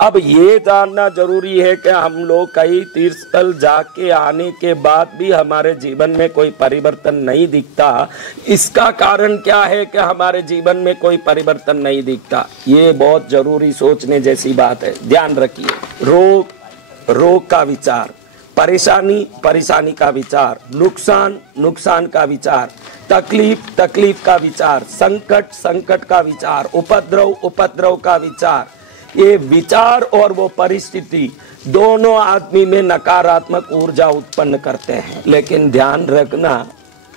अब ये जानना जरूरी है कि हम लोग कई तीर्थ स्थल जाके आने के बाद भी हमारे जीवन में कोई परिवर्तन नहीं दिखता। इसका कारण क्या है कि हमारे जीवन में कोई परिवर्तन नहीं दिखता? ये बहुत जरूरी सोचने जैसी बात है। ध्यान रखिए, रोग का विचार, परेशानी का विचार, नुकसान का विचार, तकलीफ का विचार, संकट का विचार, उपद्रव का विचार, ये विचार और वो परिस्थिति दोनों आदमी में नकारात्मक ऊर्जा उत्पन्न करते हैं। लेकिन ध्यान रखना,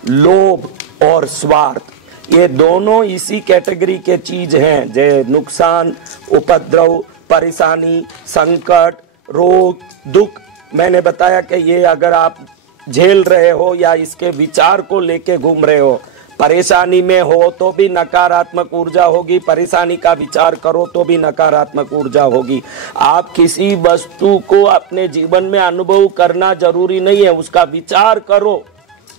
लोभ और स्वार्थ ये दोनों इसी कैटेगरी के चीज हैं। जो नुकसान, उपद्रव, परेशानी, संकट, रोग, दुख, मैंने बताया कि ये अगर आप झेल रहे हो या इसके विचार को लेके घूम रहे हो, परेशानी में हो तो भी नकारात्मक ऊर्जा होगी, परेशानी का विचार करो तो भी नकारात्मक ऊर्जा होगी। आप किसी वस्तु को अपने जीवन में अनुभव करना जरूरी नहीं है, उसका विचार करो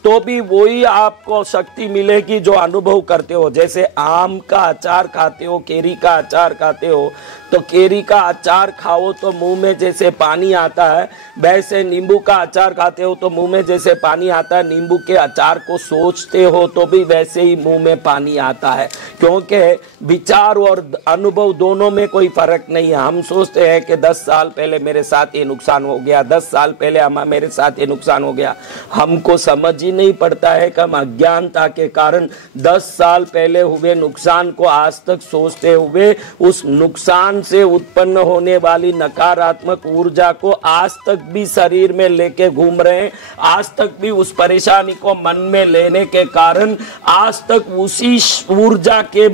तो भी वही आपको शक्ति मिलेगी जो अनुभव करते हो। जैसे आम का अचार खाते हो, केरी का अचार खाते हो, तो केरी का अचार खाओ तो मुंह में जैसे पानी आता है, वैसे नींबू का अचार खाते हो तो मुंह में जैसे पानी आता है। नींबू के अचार को सोचते हो तो भी वैसे ही मुंह में पानी आता है, क्योंकि विचार और अनुभव दोनों में कोई फर्क नहीं है। हम सोचते हैं कि 10 साल पहले मेरे साथ ये नुकसान हो गया, 10 साल पहले मेरे साथ ये नुकसान हो गया। हमको समझ ही नहीं पड़ता है कि हम अज्ञानता के कारण 10 साल पहले हुए नुकसान को आज तक सोचते हुए उस नुकसान से उत्पन्न होने वाली नकारात्मक ऊर्जा को आज तक भी शरीर में लेके घूम रहे हैं। आज तक भी उस परेशानी को मन में लेने के कारण आज तक उसी ऊर्जा के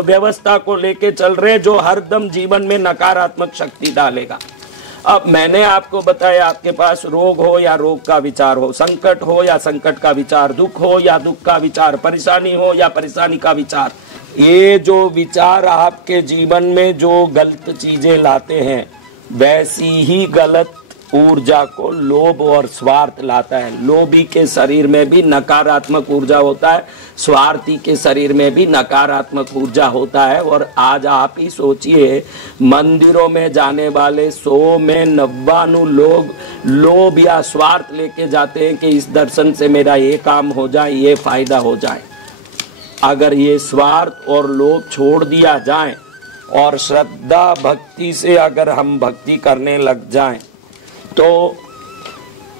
व्यवस्था को लेके चल रहे हैं जो हरदम जीवन में नकारात्मक शक्ति डालेगा। अब मैंने आपको बताया, आपके पास रोग हो या रोग का विचार हो, संकट हो या संकट का विचार, दुख हो या दुख का विचार, परेशानी हो या परेशानी का विचार, ये जो विचार आपके जीवन में जो गलत चीजें लाते हैं वैसी ही गलत ऊर्जा को लोभ और स्वार्थ लाता है। लोभी के शरीर में भी नकारात्मक ऊर्जा होता है, स्वार्थी के शरीर में भी नकारात्मक ऊर्जा होता है। और आज आप ही सोचिए, मंदिरों में जाने वाले 100 में 99 लोग लोभ या स्वार्थ लेके जाते हैं कि इस दर्शन से मेरा ये काम हो जाए, ये फायदा हो जाए। अगर ये स्वार्थ और लोभ छोड़ दिया जाए और श्रद्धा भक्ति से अगर हम भक्ति करने लग जाएं, तो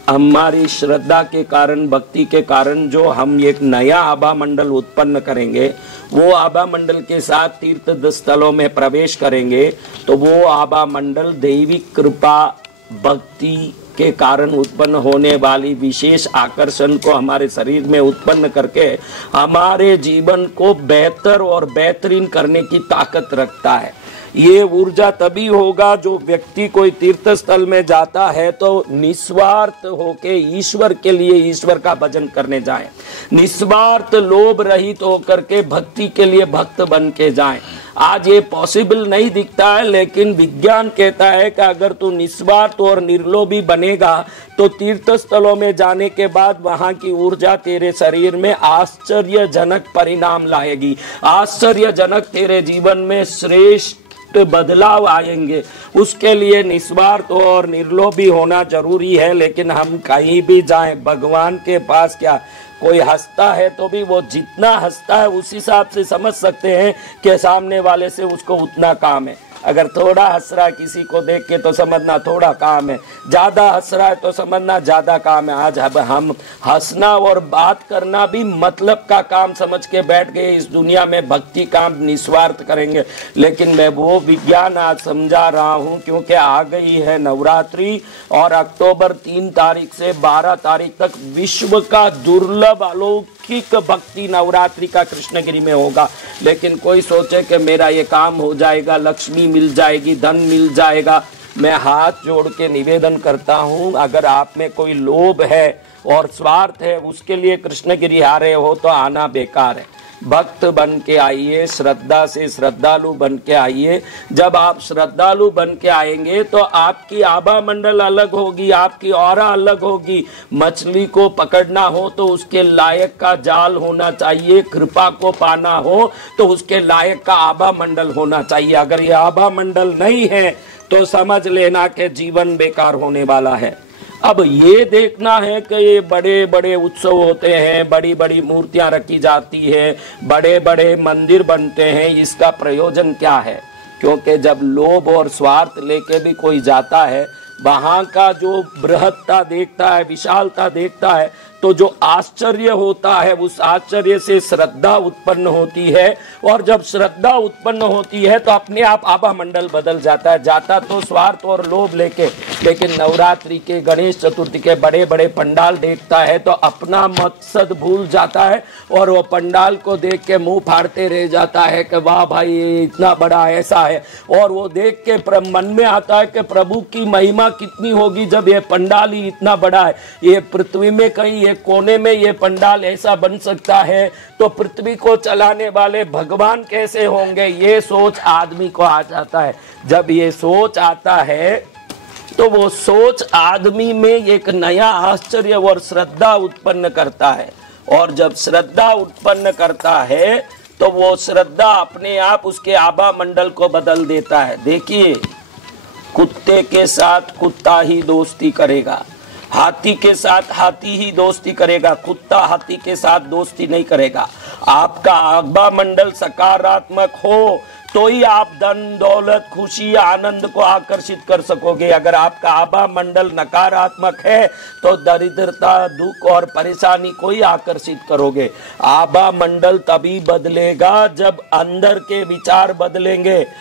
हमारी श्रद्धा के कारण, भक्ति के कारण जो हम एक नया आभा मंडल उत्पन्न करेंगे, वो आभा मंडल के साथ तीर्थ स्थलों में प्रवेश करेंगे, तो वो आभा मंडल दैवी कृपा भक्ति के कारण उत्पन्न होने वाली विशेष आकर्षण को हमारे शरीर में उत्पन्न करके हमारे जीवन को बेहतर और बेहतरीन करने की ताकत रखता है। ये ऊर्जा तभी होगा जो व्यक्ति कोई तीर्थ स्थल में जाता है तो निस्वार्थ होके ईश्वर के लिए ईश्वर का भजन करने जाए, निस्वार्थ लोभ रहित होकर के भक्ति के लिए भक्त बन के जाए। आज ये पॉसिबल नहीं दिखता है, लेकिन विज्ञान कहता है कि अगर तू निस्वार्थ और निर्लोभी बनेगा तो तीर्थ स्थलों में जाने के बाद वहां की ऊर्जा तेरे शरीर में आश्चर्यजनक परिणाम लाएगी, आश्चर्यजनक तेरे जीवन में श्रेष्ठ बदलाव आएंगे। उसके लिए निस्वार्थ और निर्लोभी होना जरूरी है। लेकिन हम कहीं भी जाएं, भगवान के पास क्या कोई हंसता है तो भी वो जितना हंसता है उस हिसाब से समझ सकते हैं कि सामने वाले से उसको उतना काम है। अगर थोड़ा हंस रहा है किसी को देख के तो समझना थोड़ा काम है, ज्यादा हंस रहा है तो समझना ज्यादा काम है। आज हम हंसना और बात करना भी मतलब का काम समझ के बैठ गए। इस दुनिया में भक्ति काम निस्वार्थ करेंगे, लेकिन मैं वो विज्ञान आज समझा रहा हूँ क्योंकि आ गई है नवरात्रि और अक्टूबर 3 तारीख से 12 तारीख तक विश्व का दुर्लभ अलौकिक भक्ति नवरात्रि का कृष्णगिरी में होगा। लेकिन कोई सोचे कि मेरा ये काम हो जाएगा, लक्ष्मी मिल जाएगी, धन मिल जाएगा। मैं हाथ जोड़ के निवेदन करता हूँ, अगर आप में कोई लोभ है और स्वार्थ है, उसके लिए कृष्णगिरी आ रहे हो तो आना बेकार है। भक्त बन के आइए, श्रद्धा से श्रद्धालु बन के आइए। जब आप श्रद्धालु बन के आएंगे तो आपकी आभा मंडल अलग होगी, आपकी ऑरा अलग होगी। मछली को पकड़ना हो तो उसके लायक का जाल होना चाहिए, कृपा को पाना हो तो उसके लायक का आभा मंडल होना चाहिए। अगर ये आभा मंडल नहीं है तो समझ लेना कि जीवन बेकार होने वाला है। अब ये देखना है कि ये बड़े बड़े उत्सव होते हैं, बड़ी बड़ी मूर्तियां रखी जाती है, बड़े बड़े मंदिर बनते हैं, इसका प्रयोजन क्या है? क्योंकि जब लोभ और स्वार्थ लेके भी कोई जाता है, वहां का जो बृहत्ता देखता है, विशालता देखता है, तो जो आश्चर्य होता है उस आश्चर्य से श्रद्धा उत्पन्न होती है। और जब श्रद्धा उत्पन्न होती है तो अपने आप आभा मंडल बदल जाता है। जाता तो स्वार्थ और लोभ लेके, लेकिन नवरात्रि के, गणेश चतुर्थी के बड़े बड़े पंडाल देखता है तो अपना मकसद भूल जाता है और वो पंडाल को देख के मुंह फाड़ते रह जाता है कि वाह भाई ये इतना बड़ा ऐसा है। और वो देख के मन में आता है कि प्रभु की महिमा कितनी होगी जब ये पंडाल ही इतना बड़ा है। ये पृथ्वी में कहीं ये कोने में ये पंडाल ऐसा बन सकता है तो पृथ्वी को चलाने वाले भगवान कैसे होंगे? ये सोच आदमी को आ जाता है। जब ये सोच आता है तो वो सोच आदमी में एक नया आश्चर्य और श्रद्धा उत्पन्न करता है। और जब श्रद्धा उत्पन्न करता है तो वो श्रद्धा अपने आप उसके आभा मंडल को बदल देता है। देखिए, कुत्ते के साथ कुत्ता ही दोस्ती करेगा, हाथी के साथ हाथी ही दोस्ती करेगा, कुत्ता हाथी के साथ दोस्ती नहीं करेगा। आपका आभा मंडल सकारात्मक हो तो ही आप धन दौलत खुशी आनंद को आकर्षित कर सकोगे। अगर आपका आभा मंडल नकारात्मक है तो दरिद्रता दुख और परेशानी को ही आकर्षित करोगे। आभा मंडल तभी बदलेगा जब अंदर के विचार बदलेंगे।